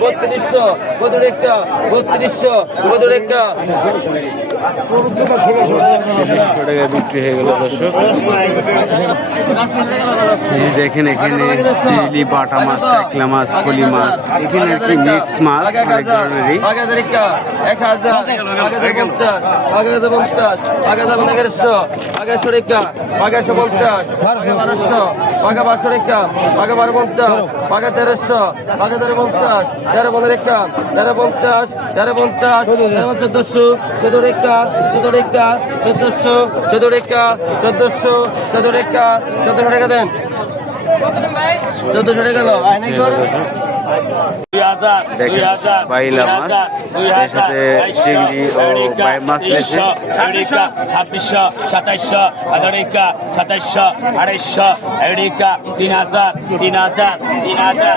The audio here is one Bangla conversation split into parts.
বত্রিশশো বদুরেক্কা বত্রিশশো বদুরেক্কা। বিক্রি হয়ে গেল দর্শক। দেখেন এখানে চিলি বাটা মাছ কাকলা মাছ ফলি মাছ এখানে একটি মিক্স মাছ অনেক ধরনেরই। এক হাজার পঞ্চাশ পঞ্চাশ এক হাজার এগারোশো এগারোশো রেখা এগারোশো পঞ্চাশ বারোশো বাঘা বারোশো রেখা বাঘা বারো পঞ্চাশ তেরোশো তেরো পঞ্চাশ তেরো পনেরো রেখা তেরো পঞ্চাশ তেরো পঞ্চাশ তেরো চোদ্দশো চোদ্দ রেখা চোদ্দ রেখা চোদ্দশো চোদ্দ রেখা চোদ্দশো চোদ্দ রেখা চোদ্দশো রেখা দেন চোদ্দশো রেখা কর দেখেন বাইলা মাছ এর সাথে চিংড়ি ও বাই মাছ রয়েছে। ছাব্বিশশো সাতাইশশো আধারিকা সাতাইশশো আড়াইশো আড়াইকা তিন হাজার তিন হাজার তিন হাজার।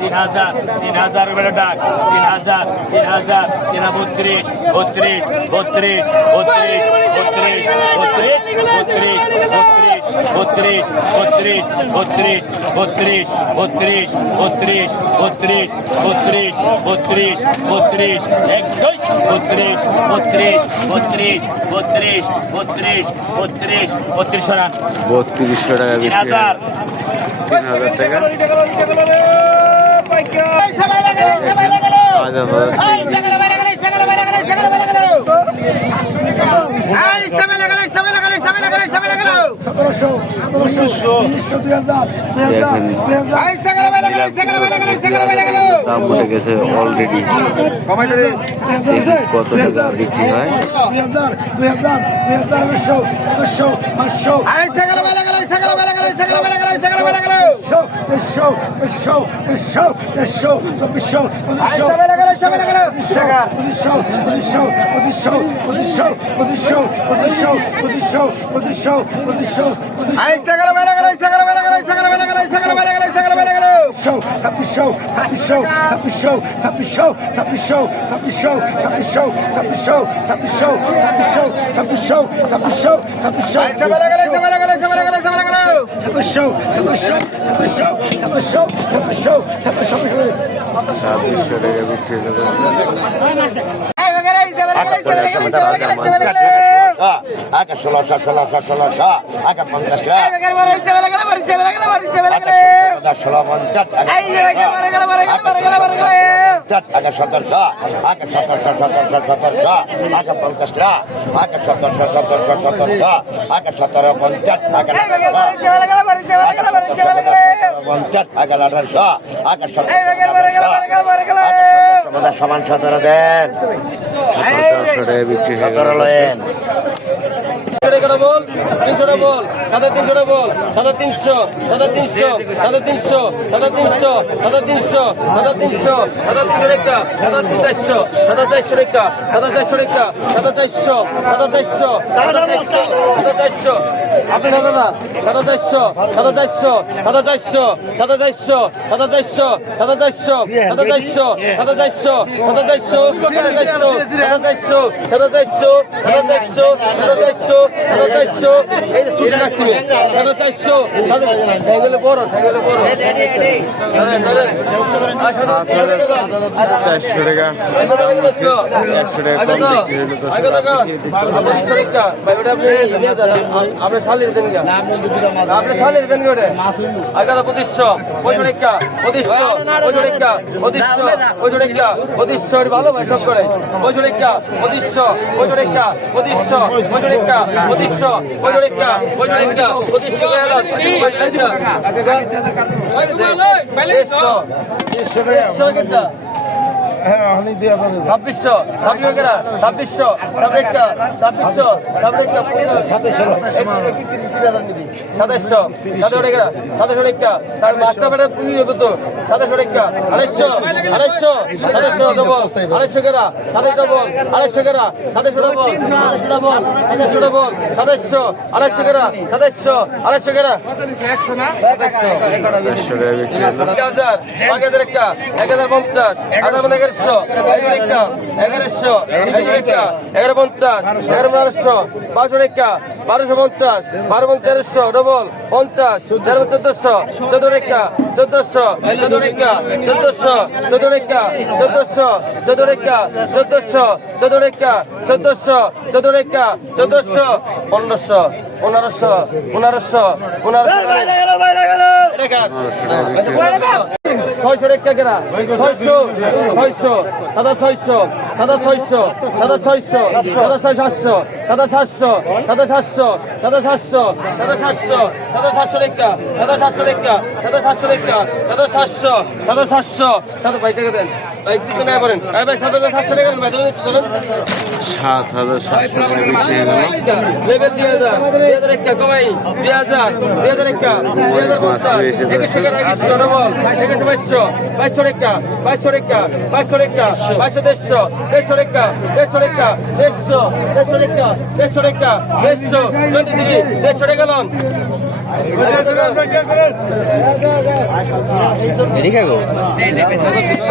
তিন হাজার তিন হাজার রুপের ডাক তিন হাজার তিন হাজার তিন বত্রিশ বত্রিশ বত্রিশ বত্রিশ বত্রিশ বত্রিশ বত্রিশ বত্রিশ বত্রিশ বত্রিশ বত্রিশ বত্রিশ বত্রিশ বত্রিশ বত্রিশ বত্রিশ বত্রিশ এক দুই বত্রিশ বত্রিশ বত্রিশ বত্রিশ বত্রিশ বত্রিশ বত্রিশ রান বত্রিশশো টাকা তিন হাজার তিন হাজার টাকা তাজা মাছ সতেরোশো আঠারোশো উনিশশো দুই হাজার দুই হাজার দাম উঠে গেছে অলরেডি কত টাকা বিক্রি হয় আইসা গেল মেলা গেল আইসা গেল মেলা গেল আইসা পঁচিশশো ছাব্বিশশো ছাব্বিশশো ছাব্বিশশো ছাব্বিশশো ছাব্বিশশো ছাব্বিশশো ছাব্বিশশো ছাব্বিশশো ছাব্বিশশো ছাব্বিশশো ছাব্বিশশো ছাব্বিশশো ছাব্বিশশো সাতাশশো সাতাশশো সাতাশশো সাতাশশো সাতাশশো সাতাশশো ছাব্বিশশো টাকা বিক্রি হলো আগে ষোলোশো ষোলোশো ষোলোশো আগে পঞ্চাশ ষোলো পঞ্চাশ আগে সতেরোশো আগে সতেরোশো সতেরোশো সতেরোশো আগে পঞ্চাশ আগে সতেরোশো সতেরোশো সতেরোশো আগে সতেরো পঞ্চাশ আগে পঞ্চাশ আগে আঠারোশো আগে সতেরো সমান সতেরো দেন সতেরোশো টাকা বিক্রি হয়ে গেল তিনশো টাকা বল, তিনশো বল, সাদা তিনশোটা বল, সাদা তিনশো সাদা তিনশো সাদা তিনশো সাদা তিনশো সাদা তিনশো সাদা তিনশো সাদা তিনশো রেখা, সাদা তিন চারশো, সাদা চারশো রেখা, সাদা চারশো রেখা, সাদা চারশো সাদা চারশো সাদা চারশো সাদা চারশো। আপনি দাদা? সাদা চারশো সাদা চারশো সাদা চারশো সাদা চারশো সাদা চারশো সাদা চারশো সাদা চারশো সাদা চারশো সাদা চারশো সাদা চারশো সাদা চারশো সাদা চারশো সাদা চারশো সাদা চারশো সাদা চারশো সাদা চারশো সাদা ঠ্যাঙ্গলে বড় বড় চারশো টাকা একশো টাকা কম বিক্রি হলো আপনার শালির দেন আপনার শালির দেন আগাদা পঁচিশশো পঁচিশ পঁচিশশো পঁচিশ পঁচিশশো পঁচিশ পঁচিশশো ভালো ভাই সব করে পঁচিশ পঁচিশশো পঁচিশ পঁচিশশো পঁচিশ পঁচিশশো পঁচিশ পঁচিশ পঁচিশশো টাকা ছাব্বিশশো ছাব্বিশ কেনা ছাব্বিশশো ছাব্বিশ কা ছাব্বিশশো ছাব্বিশ কা সাতাইশশো সাতাইশশো সাতাইশো টাকা। সাতাইশো টাকা। স্যার মাস্টার পেটে পুলি তো। টাকা। আড়াইশো আড়াইশো সাতাইশো ডবল আড়াইশো কেনা সাতাইশ ডবল আড়াইশো কেনা সাতাইশো ডবল সাতাইশো ডবল সাতাইশো ডবল সাতাইশো আড়াইশো কেনা সাতাইশো আড়াইশো কেনা। একশো না? একশো। এক হাজার একটা এক হাজার পঞ্চাশ। হাজার এগারোশো এগারো একটা এগারোশো এগারো পঞ্চাশ এগারো বারোশো বারোশো একটা বারোশো পঞ্চাশ বারো তেরোশো ডবল পঞ্চাশ তেরো চোদ্দশো চোদ্দ একটা চোদ্দশো চোদ্দ একটা চোদ্দশো চোদ্দ একটা চোদ্দশো চোদ্দ একটা চোদ্দশো চোদ্দ একটা চোদ্দশো চোদ্দ একটা চোদ্দশো পনেরোশো পনেরোশো পনেরোশো পনেরোশো ছয়শো টাকা কেনা। ছয়শো ছয়শো দাদা ছয়শো। সাদা ছয়শো সাদা ছয়শো সাদা ছয় সাতশো সাদা সাতশো সাদা সাতশো সাদা সাতশো সাদা সাতশো সাদা সাতশো টাকা সাদা সাতশো টাকা সাদা সাতশো টাকা সাদা সাতশো সাদা সাতশো সাদা ভাই টাকা দেন। সাত হাজার সাতশো লেভেল দুই হাজার দুই হাজার একটা কমাই দুই হাজার দুই হাজার একটা দুই হাজার পঞ্চাশ ডবল বাইশশো বাইশশো টাকা বাইশশো টাকা বাইশশো টাকা বাইশশো দেড়শো দেড়শো টাকা দেড়শো টাকা দেড়শো দেড়শো টাকা দেড়শো টাকা দেড়শো টোয়েন্টি থ্রি দেড়শো টাকা লন দেবেন